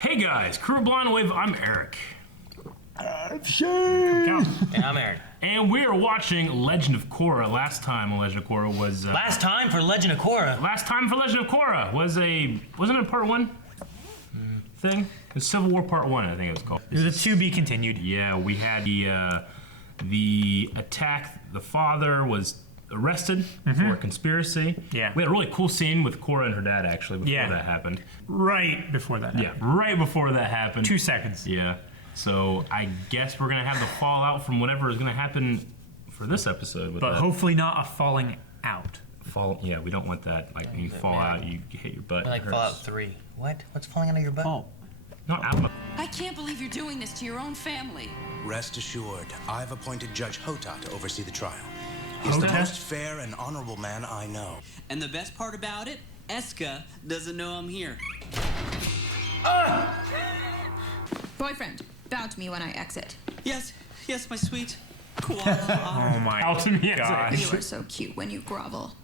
Hey guys, Crew Blonde Wave, I'm Eric. I'm Shane. And I'm Aaron. And we are watching Legend of Korra. Last time Legend of Korra was... Last time for Legend of Korra. Last time for Legend of Korra wasn't it a part one thing? It was Civil War Part 1, I think it was called. It was a to be continued. Yeah, we had the attack, the father was arrested for a conspiracy. Yeah. We had a really cool scene with Korra and her dad, actually, before that happened. Right before that happened. Yeah, right before that happened. 2 seconds. Yeah. So I guess we're going to have the fallout from whatever is going to happen for this episode. With But that. hopefully not a falling out. Yeah, we don't want that. Like, when you fall out, you hit your butt. Like it hurts. Fallout 3. What? What's falling out of your butt? Oh. Not out. I can't believe you're doing this to your own family. Rest assured, I've appointed Judge Hota to oversee the trial. He's the Hota? most fair and honorable man I know. And the best part about it, Eska doesn't know I'm here. Boyfriend, bow to me when I exit. Yes, my sweet koala. Oh my Out to me, gosh. You are so cute when you grovel.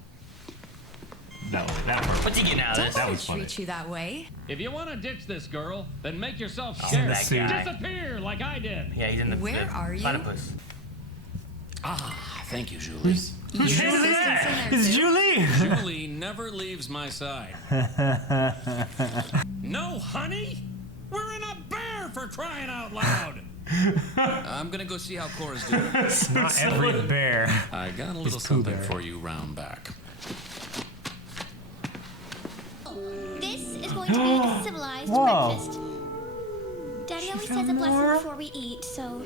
That hurt. What's he getting out of this? That was funny. Treat you that way. If you want to ditch this girl, then make yourself Oh, scarce. that guy. Disappear like I did. Yeah, he's in the Where are you? platypus. Thank you, Julie. Your Who's assistant's that? in there It's too. Julie. Julie never leaves my side. No, honey? We're in a bear for crying out loud. I'm gonna go see how Korra's doing. Not every bear. I got a little Pooh something Bear. for you round back. This is going to be a civilized breakfast. Daddy always says a blessing before we eat, so...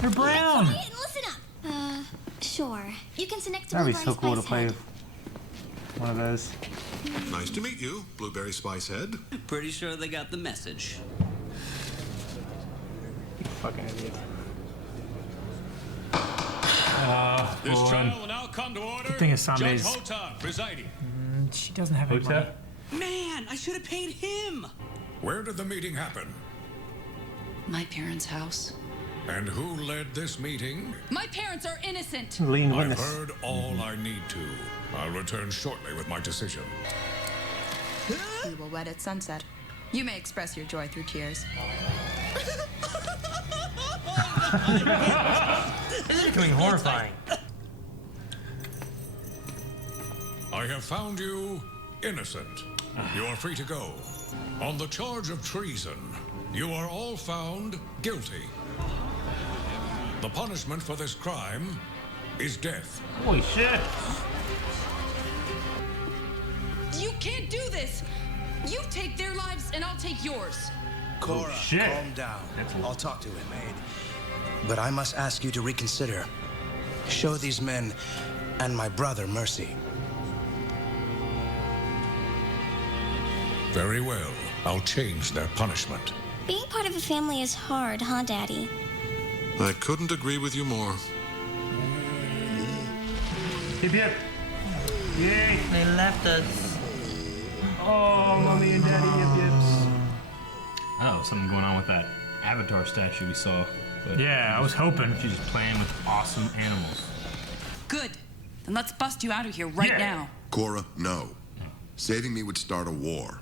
They're brown. Quiet and listen up. Sure. You can sit next to That'd be Blueberry so cool to Spice play Head. with one of those. Nice to meet you, Blueberry Spice Head. Pretty sure they got the message. You fucking idiot. This trial will now come to order. Good thing Asame's- Judge Hota presiding. She doesn't have any money. Hota? Man, I should have paid him. Where did the meeting happen? My parents' house. And who led this meeting? My parents are innocent. Lean I've witness. heard all I need to. I'll return shortly with my decision. We will wed at sunset. You may express your joy through tears. This is becoming horrifying. I have found you innocent. You are free to go. On the charge of treason, you are all found guilty. The punishment for this crime is death. Holy shit. You can't do this. You take their lives and I'll take yours. Korra, shit. calm down. That's- I'll talk to him, maid. But I must ask you to reconsider. Show these men and my brother mercy. Very well. I'll change their punishment. Being part of a family is hard, huh, Daddy? I couldn't agree with you more. Hip hip. Yay. They left us. Oh, mommy and daddy yip yips. Oh, something going on with that Avatar statue we saw. But Yeah, I was hoping. she's just playing with awesome animals. Good. Then let's bust you out of here right Yeah. now. Korra, no. Saving me would start a war.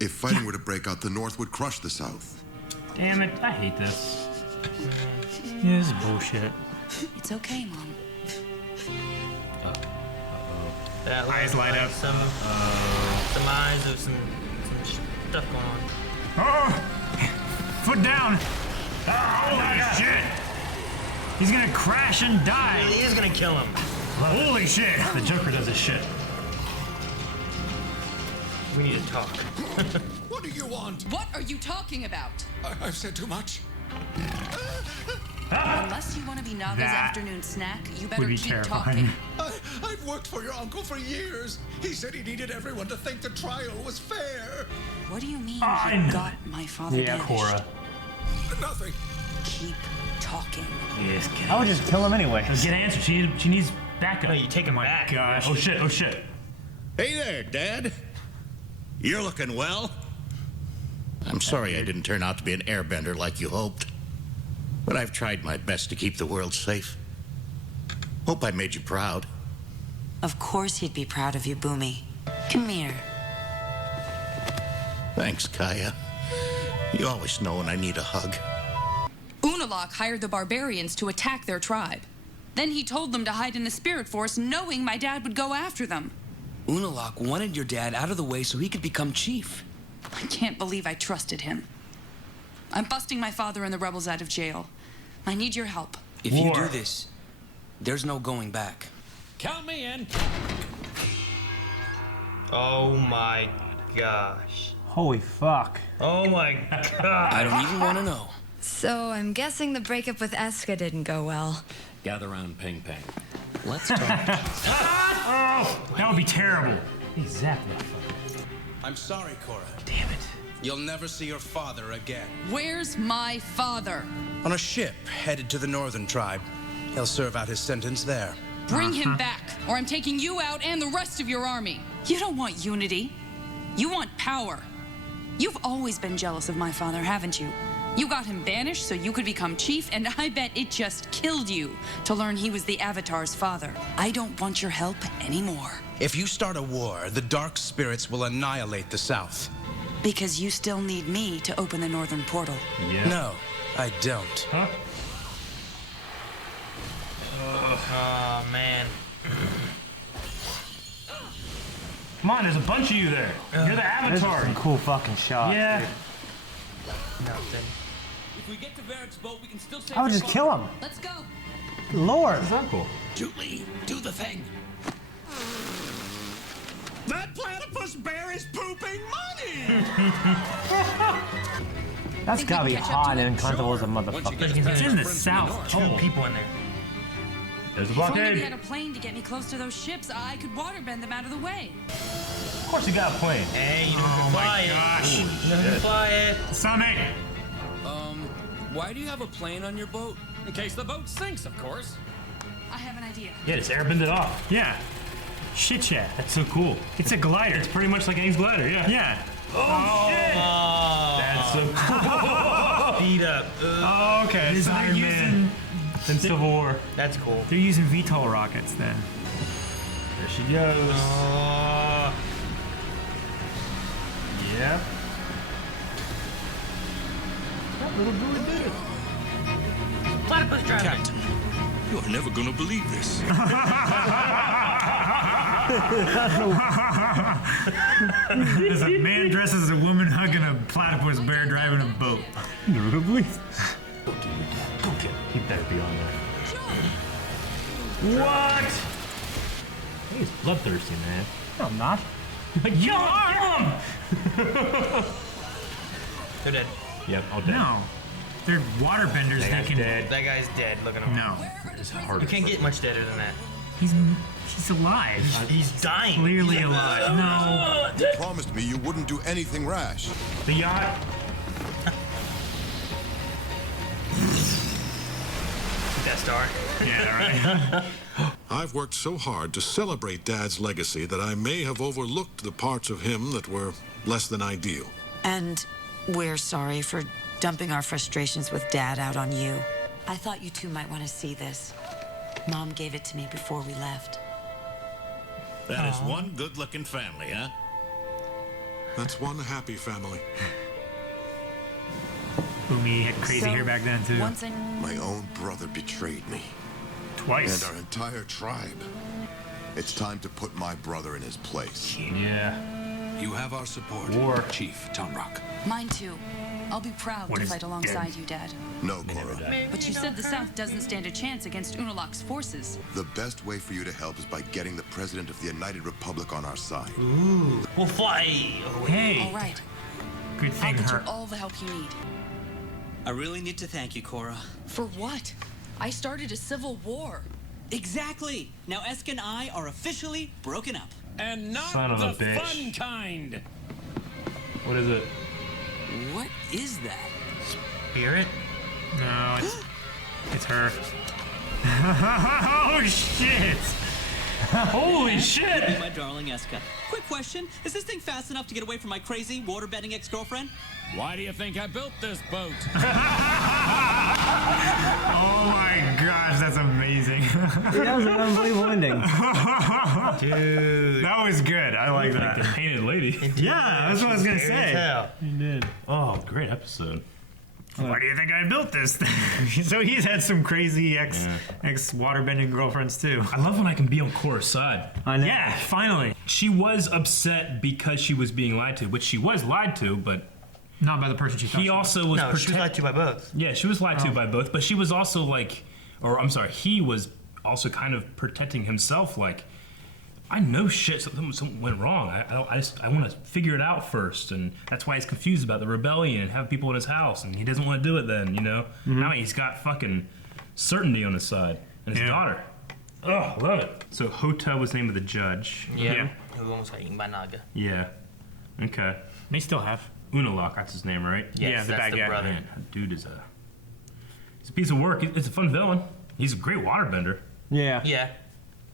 If fighting were to break out, the North would crush the South. Damn it, I hate this. Yeah, this is bullshit. It's okay, Mom. That Eyes looks light like up. Some eyes of some stuff going on. Oh! Foot down. Holy shit. He's gonna crash and die. He is gonna kill him. Holy shit. The Joker does this shit. We need to talk. What do you want? What are you talking about? I've said too much. Unless you want to be Naga's That afternoon snack, you better Would be keep terrifying. talking. I've worked for your uncle for years. He said he needed everyone to think the trial was fair. What do you mean I you know. got my father Yeah, banished? Korra. Nothing. Keep talking. Yes, kid. I would just kill him anyway. Get an answer. She needs backup. No, you take him back. Gosh. Oh shit, oh shit. Hey there, Dad. You're looking well. I'm sorry I didn't turn out to be an airbender like you hoped. But I've tried my best to keep the world safe. Hope I made you proud. Of course he'd be proud of you, Boomy. Come here. Thanks, Kaya. You always know when I need a hug. Unalaq hired the barbarians to attack their tribe. Then he told them to hide in the spirit forest, knowing my dad would go after them. Unalaq wanted your dad out of the way so he could become chief. I can't believe I trusted him. I'm busting my father and the rebels out of jail. I need your help. If you do this, there's no going back. Count me in. Oh my gosh. Holy fuck. Oh my god. I don't even want to know. So I'm guessing the breakup with Eska didn't go well. Gather round, Ping Pang. Let's talk. Oh, that would be terrible. Exactly. I'm sorry, Korra. Damn it. You'll never see your father again. Where's my father? On a ship headed to the northern tribe. He'll serve out his sentence there. Bring him back, or I'm taking you out and the rest of your army. You don't want unity. You want power. You've always been jealous of my father, haven't you? You got him banished so you could become chief, and I bet it just killed you to learn he was the Avatar's father. I don't want your help anymore. If you start a war, the dark spirits will annihilate the south. Because you still need me to open the northern portal. Yeah. No, I don't. Huh? Oh man. Come on, there's a bunch of you there. You're the That's Avatar. some cool fucking shot. Yeah. Dude. Nothing. If we get to Varric's boat, we can still save I would your just kill him. Let's go. Lord. That's not cool. Julie, do the thing. That platypus bear is pooping money! That's Think gotta we be can catch up hot to and it? uncomfortable as a Once you motherfucker. get It's in the friends south, from the too. north. People in there. There's the If only we blockade. had a plane to get me close to those ships, I could waterbend them out of the way. Of course you got a plane. Hey, you know who Oh can my fly gosh. it. You know who can fly it. Summit. Why do you have a plane on your boat? In case the boat sinks, of course. I have an idea. Yeah, just airbend it off. Yeah. Shit chat. That's so cool. It's a glider. It's pretty much like Aang's glider, yeah. Yeah. Oh, shit! That's so cool. Beat up. Oh, okay. It's So they're Iron Man. Then Civil War. That's cool. They're using VTOL rockets then. There she goes. Yep. That little dude did it. Platypus driving. Captain, you are never gonna believe this. There's a man dressed as a woman hugging a platypus bear driving a boat. Never believe. Go get your dad. Go get him. He better be on there. What? He's bloodthirsty, man. No, I'm not. You are! They're dead. Yep, all dead. No. They're waterbenders That that guy's can. dead. That guy's dead. Look at him. No. It's hard. You can't get much deader than that. He's alive. He's dying. Clearly alive. No. You promised me you wouldn't do anything rash. The yacht. Death Star. Yeah, right. I've worked so hard to celebrate Dad's legacy that I may have overlooked the parts of him that were less than ideal. And we're sorry for dumping our frustrations with Dad out on you. I thought you two might want to see this. Mom gave it to me before we left. That is one good-looking family, huh? That's one happy family. Umi had crazy hair back then, too. Once I... My own brother betrayed me. Twice. And our entire tribe. It's time to put my brother in his place. Yeah. You have our support, War. Chief Tonraq. Mine too. I'll be proud What to is fight alongside you, Dad. No, Korra. But you said the South doesn't stand a chance against Unalaq's forces. The best way for you to help is by getting the President of the United Republic on our side. Ooh. We'll fly. Oh, wait. Hey. All right. Good I'll thing get you her. all the help you need. I really need to thank you, Korra. For what? I started a civil war. Exactly. Now Eska and I are officially broken up. And not Son of a the bitch. fun kind. What is it? What is that? Spirit? No, it's her. Oh shit! Holy shit! My darling Eska. Quick question: is this thing fast enough to get away from my crazy waterbending ex-girlfriend? Why do you think I built this boat? Oh my gosh, that's amazing. That was an unbelievable ending. Dude. That was good. I like that. The painted lady. Yeah, that's what I was going to say. You did. Oh, great episode. Why do you think I built this thing? So he's had some crazy ex waterbending girlfriends too. I love when I can be on Korra's side. I know. Yeah, finally. She was upset because she was being lied to, which she was lied to, but not by the person she thought. He also was. No, she was lied to by both. Yeah, she was lied to by both, but she was also like, or I'm sorry, he was also kind of protecting himself. Like, I know shit. Something went wrong. I want to figure it out first, and that's why he's confused about the rebellion and having people in his house, and he doesn't want to do it. Then now he's got fucking certainty on his side, and his daughter. Oh, I love it. So Hota was the name of the judge. Yeah. Who almost got eaten by Naga. Yeah. Okay. They still have. Unalaq, that's his name, right? Yes, yeah, the bad guy. Brother. Man, that dude is he's a piece of work. It's a fun villain. He's a great waterbender. Yeah. Yeah.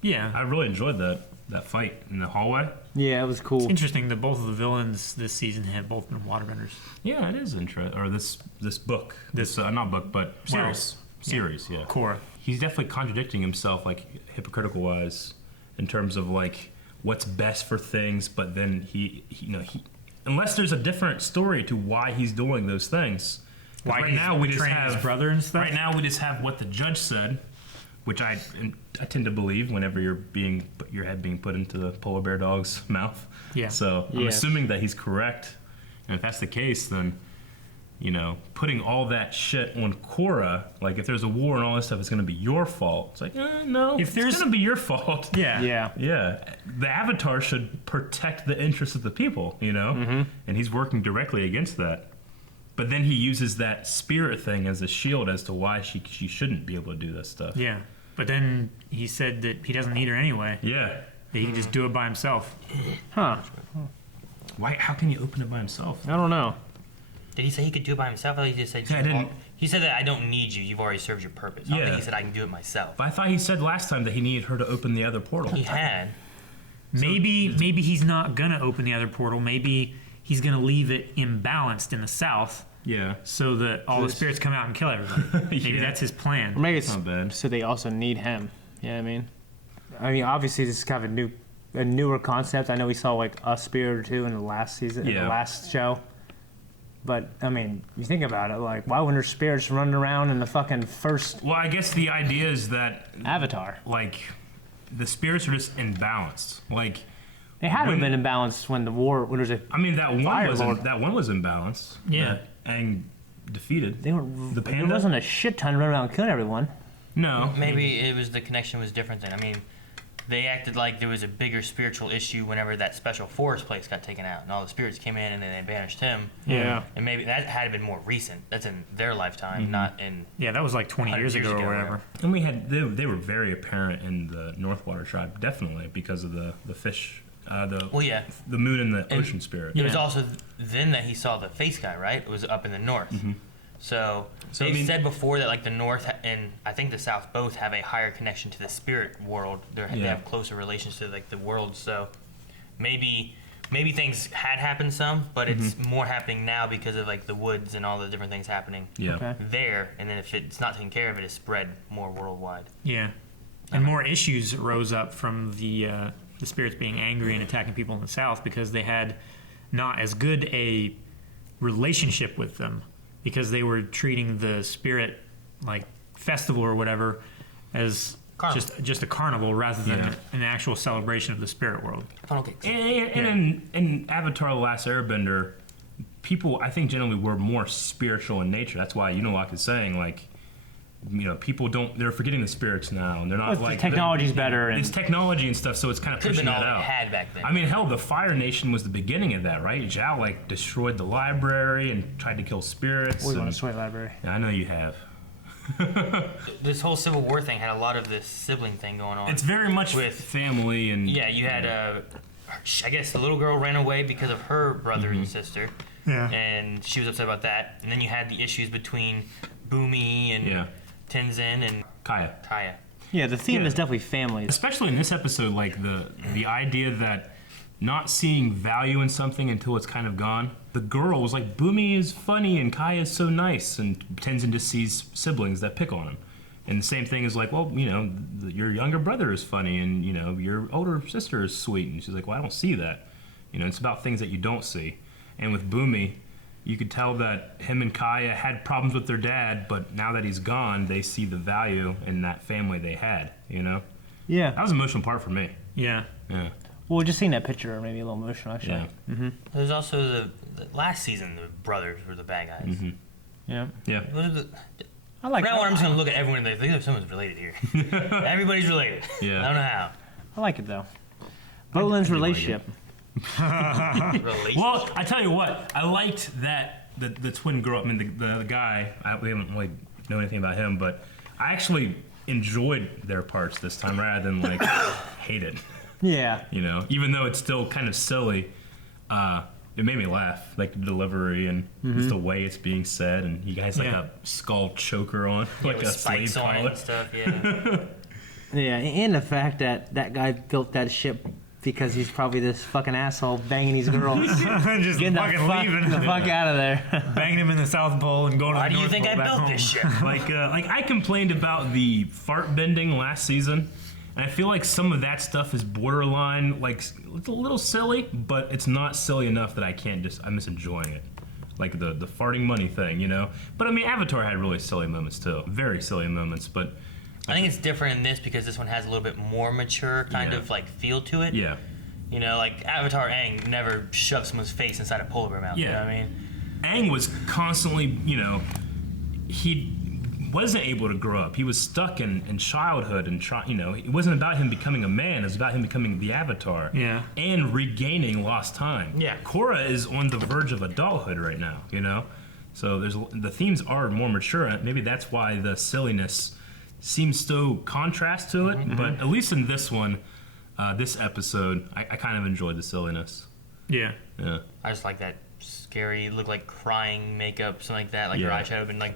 Yeah. I really enjoyed that fight in the hallway. Yeah, it was cool. It's interesting that both of the villains this season have both been waterbenders. Yeah, it is interesting. Or this book. This not book, but series. Series, yeah. Korra. He's definitely contradicting himself, like hypocritical wise, in terms of like what's best for things, but then he unless there's a different story to why he's doing those things. Why right now we just have his brother and stuff. Right now we just have what the judge said, which I tend to believe whenever your head being put into the polar bear dog's mouth. Yeah. So I'm assuming that he's correct, and if that's the case, then putting all that shit on Korra, like if there's a war and all this stuff, it's going to be your fault. It's like, no, it's going to be your fault. Yeah. The Avatar should protect the interests of the people, and he's working directly against that. But then he uses that spirit thing as a shield as to why she shouldn't be able to do this stuff. Yeah, but then he said that he doesn't need her anyway. Yeah. That he can just do it by himself. Huh. Why? How can you open it by himself? I don't know. Did he say he could do it by himself? Or he just said he said that I don't need you. You've already served your purpose. I don't think he said I can do it myself. But I thought he said last time that he needed her to open the other portal. He had. Maybe he's not gonna open the other portal. Maybe he's gonna leave it imbalanced in the south. Yeah. So that all the spirits come out and kill everybody. Maybe that's his plan. Or maybe it's not bad. So they also need him. You know what I mean? Obviously this is kind of a newer concept. I know we saw like a spirit or two in the last season, in the last show. But, I mean, you think about it, like, why wouldn't there spirits running around in the fucking first... Well, I guess the idea is that... Avatar. Like, the spirits are just imbalanced. Like... They had to have been imbalanced when the war... When there was a I mean, that one was imbalanced. Yeah. And defeated. They were... The panda? There wasn't a shit ton running around killing everyone. No. Maybe it was the connection was different then. I mean... They acted like there was a bigger spiritual issue whenever that special forest place got taken out, and all the spirits came in, and then they banished him. Yeah. And maybe that had been more recent. That's in their lifetime, not in. Yeah, that was like 20 years ago or whatever. And we had they were very apparent in the Northwater tribe, definitely because of the fish, the moon and the ocean spirit. It was also then that he saw the face guy, right? It was up in the north. So they said before that like the North and I think the South both have a higher connection to the spirit world. They have closer relations to like the world. So maybe things had happened some, but it's more happening now because of like the woods and all the different things happening there. And then if it's not taken care of, it is spread more worldwide. Yeah, and more issues rose up from the spirits being angry and attacking people in the South because they had not as good a relationship with them. Because they were treating the spirit like festival or whatever as just a carnival rather than an actual celebration of the spirit world. And in Avatar: The Last Airbender, people I think generally were more spiritual in nature. That's why Unalaq is saying like, people they're forgetting the spirits now, and they're not like the technology's better. It's technology and stuff, so it's kind of pushing that out. Had back then. I mean, hell, the Fire Nation was the beginning of that, right? Zhao like destroyed the library and tried to kill spirits. We want to destroy the library. Yeah, I know you have. This whole Civil War thing had a lot of this sibling thing going on. It's very much with family and you had I guess the little girl ran away because of her brother and sister. Yeah. And she was upset about that. And then you had the issues between Boomy and Tenzin and Kaya. Yeah, the theme is definitely family. Especially in this episode, like the idea that not seeing value in something until it's kind of gone. The girl was like, Boomy is funny and Kai is so nice, and pretends to see siblings that pick on him. And the same thing is like, well, you know, your younger brother is funny, and, you know, your older sister is sweet. And she's like, well, I don't see that. You know, it's about things that you don't see. And with Boomy, you could tell that him and Kaya had problems with their dad, but now that he's gone, they see the value in that family they had, you know? Yeah. That was an emotional part for me. Yeah. Yeah. Well, just seeing that picture made me a little emotional, actually. Yeah. Mm-hmm. There's also the last season, the brothers were the bad guys. Mm-hmm. Yeah. Yeah. I like From now on, I'm just going to look at everyone and think someone's related here. Everybody's related. Yeah. I don't know how. I like it, though. Bolin's relationship. Well, I tell you what, I liked that the twin girl. I mean, the guy. We haven't really know anything about him, but I actually enjoyed their parts this time rather than like hate it. Yeah. You know, even though it's still kind of silly, it made me laugh. Like the delivery and just the way it's being said, and he has like a skull choker on, like with a slave spikes on it collar. and stuff. Yeah. Yeah, and the fact that that guy built that ship because he's probably this fucking asshole banging these girls. Just Getting fucking leaving. the fuck out of there. Banging him in the South Pole and going Why to do the you North think Pole I back built home. this ship? Like I complained about the fart bending last season, and I feel like some of that stuff is borderline, like it's a little silly, but it's not silly enough that I'm just enjoying it. Like the farting money thing, you know? But I mean, Avatar had really silly moments too. Very silly moments, but I think it's different in this because this one has a little bit more mature kind of like feel to it. yeah. You know, like Avatar Aang never shoved someone's face inside a polar bear mouth. Yeah. You know what I mean? Aang was constantly, you know, he wasn't able to grow up. He was stuck in childhood and you know, it wasn't about him becoming a man. It was about him becoming the Avatar. Yeah. And regaining lost time. Yeah. Korra is on the verge of adulthood right now, you know? So the themes are more mature. And maybe that's why the silliness seems so contrast to it. But at least in this one, this episode, I kind of enjoyed the silliness. Yeah. Yeah. I just like that scary, look like crying makeup, something like that. Like her Yeah. eyeshadow been like,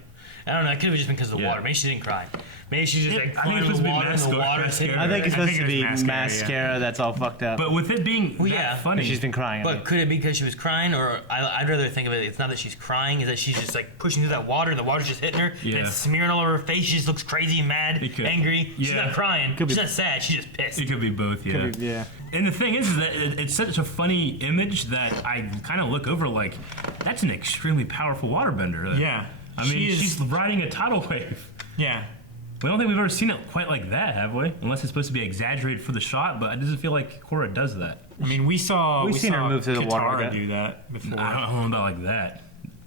I don't know, it could have just been because of the water. Maybe she didn't cry. Maybe she's just like I think crying it's in the supposed to be water and the water mascara. hitting I think it's her. supposed to be mascara, mascara that's all fucked up. But with it being Well, that yeah. funny, She's been crying. But could it be because she was crying, or I'd rather think of it, it's not that she's crying, is that she's just like pushing through that water, and the water's just hitting her, and Yeah. it's smearing all over her face, she just looks crazy, mad, It could- angry. She's yeah. not crying, Could be- she's not sad, she's just pissed. it could be both, yeah. Could be- yeah. And the thing is that it's such a funny image that I kind of look over like, that's an extremely powerful waterbender. Yeah. I mean, She is- she's riding a tidal wave. Yeah. I don't think we've ever seen it quite like that, have we? Unless it's supposed to be exaggerated for the shot, but it doesn't feel like Korra does that. I mean, we've seen her move through the water like Katara that. do that before. I don't know about like that.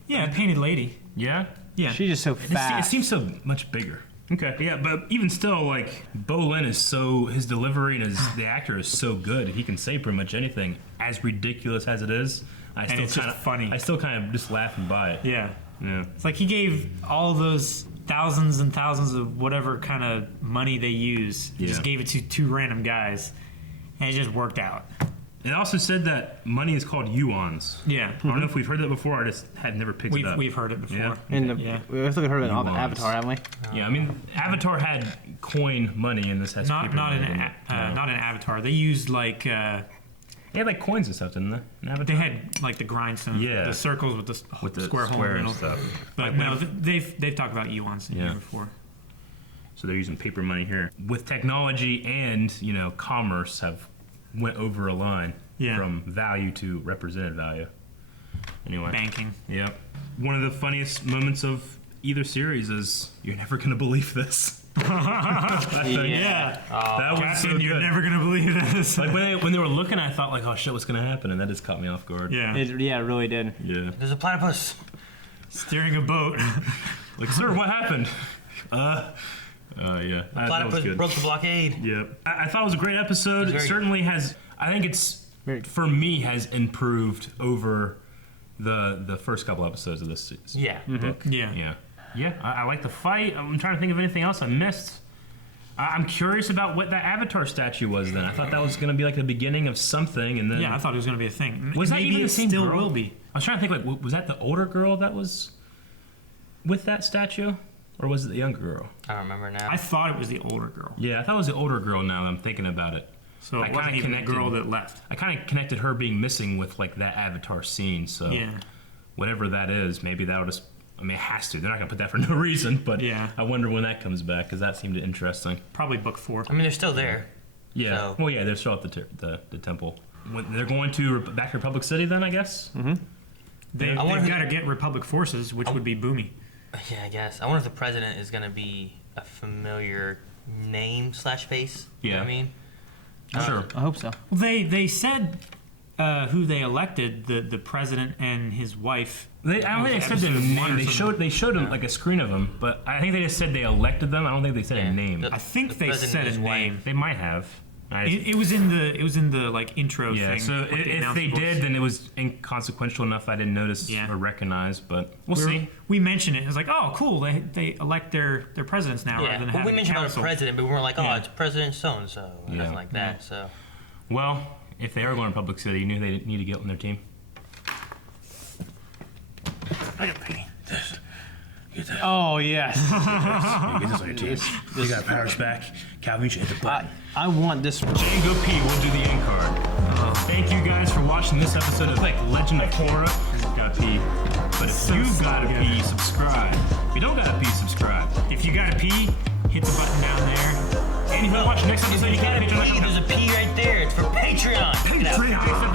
Yeah, Painted Lady. Yeah? Yeah. She's just so It fast. seems so much bigger. Okay. Yeah, but even still, like, Bolin is so, his delivery and the actor is so good. He can say pretty much anything, as ridiculous as it is. And it's just funny. I still kind of just laugh and buy it. Yeah. Yeah. It's like he gave all those thousands and thousands of whatever kind of money they use. He just Yeah. gave it to two random guys, and it just worked out. It also said that money is called yuans. Yeah. I don't know if we've heard that before. I just had never picked it up. We've heard it before. Yeah. We've heard of Yuans. Avatar, haven't we? Yeah, I mean, Avatar had coin money, and this has Not paper not in money in it. not in Avatar. They used like They had like coins and stuff, didn't they? In Avatar? they had like the grindstone, Yeah. the circles with the square hole in the and middle. stuff. But Like no, when- they've talked about Yuans Yeah. before. So they're using paper money here. With technology and, you know, commerce have went over a line from value to represented value. Anyway. Banking. Yeah. One of the funniest moments of either series is you're never going to believe this. That thing. Yeah. That was so Captain, you're good. never gonna believe this. Like when they were looking, I thought like, oh shit, what's gonna happen? And that just caught me off guard. Yeah. It really did. Yeah. There's a platypus. Steering a boat. Like, sir, what happened? Yeah. That was Platypus good. broke the blockade. Yeah. I thought it was a great episode. It very certainly has. I think it's for me has improved over the first couple episodes of this Yeah. book. Yeah. Yeah. Yeah, I like the fight. I'm trying to think of anything else I missed. I'm curious about what that Avatar statue was then. I thought that was going to be like the beginning of something, and then... Yeah, I thought it was going to be a thing. Was that Maybe even it the same still girl? will be. I was trying to think, like, was that the older girl that was with that statue? Or was it the younger girl? I don't remember now. I thought it was the older girl. Yeah, I thought it was the older girl now that I'm thinking about it. So it wasn't even the girl that left. I kind of connected her being missing with like that Avatar scene. So whatever that is, maybe that'll just. I mean, it has to. They're not gonna put that for no reason. But I wonder when that comes back because that seemed interesting. Probably book 4. I mean, they're still there. Yeah. So. Well, yeah, they're still at the temple. When they're going to back to Republic City, then I guess. Mm-hmm. They've got to get Republic forces, which would be Boomy. Yeah, I guess. I wonder if the president is going to be a familiar name / face. You know what I mean? Sure. I hope so. They said who they elected, the president and his wife. I don't think they said their name. They showed them like a screen of them, but I think they just said they elected them. I don't think they said a name. I think they said a name. They might have. It was in the like intro thing. Yeah, so if they did, then it was inconsequential enough I didn't notice or recognize. But we'll see. We mentioned it. It was like, oh, cool. They elect their presidents now rather than having we mentioned about a president, but we weren't like, oh, it's President so and so, nothing like that. So, well, if they are going to Public City, you knew they need to get on their team. I got pee. Oh, yes. Get this on your team. You got powers back. Calvin, you should hit the button. I want this one. Django P will do the end card. Thank you guys for watching this episode of Legend of Korra. Got pee. But if you gotta pee, subscribe. If you don't gotta pee, subscribe. If you gotta pee, hit the button down there. And if you want to watch the next episode, you gotta pee. There's a P right there. It's for Patreon. Patreon.